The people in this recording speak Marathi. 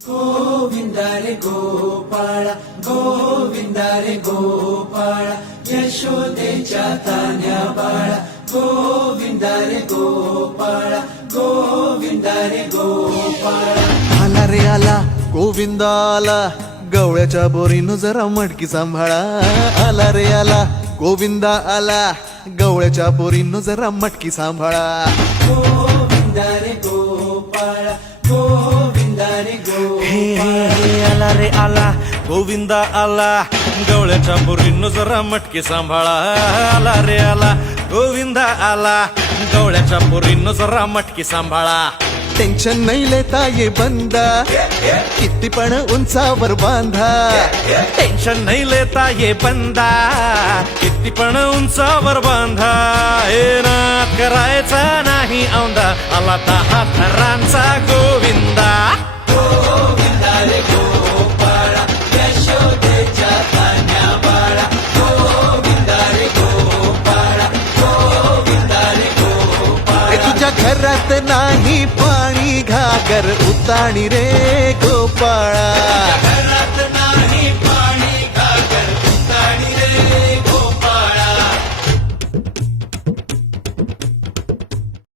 गोविंदा रे गोपाळा गोविंदा रे गोपाळा यशोदेच्या तान्या बाळा गोविंदा रे गोपाळा गोविंदा रे गोपाळा आला रे आला गोविंदा आला गवळ्याच्या बोरीनं जरा मटकी सांभाळा आला रे आला गोविंदा आला गवळ्याच्या बोरीनं जरा मटकी सांभाळा गोविंदा रे गोपाळा गोविंदा रे हे आला रे आला गोविंदा आला गवळ्याच्या बोरीनं जरा मटकी सांभाळा आला रे आला गोविंदा आला गवळ्याच्या बोरीनं जरा मटकी सांभाळा टेन्शन नाही लेता ये बंदा किती पण उंचावर बांधा टेन्शन नाही लेता ये बंदा किती पण उंचावर बांधा हे नाद करायचा नाही औंदा आला 10 थरांचा गोविंदा गोविंदा रे गोपाळा यशोदेच्या तान्या बाळा गोविंदा रे गोपाळा गोविंदा रे गोपाळा तुझ्या घरात नाही पाणी घागर उताणी रे गोपाळा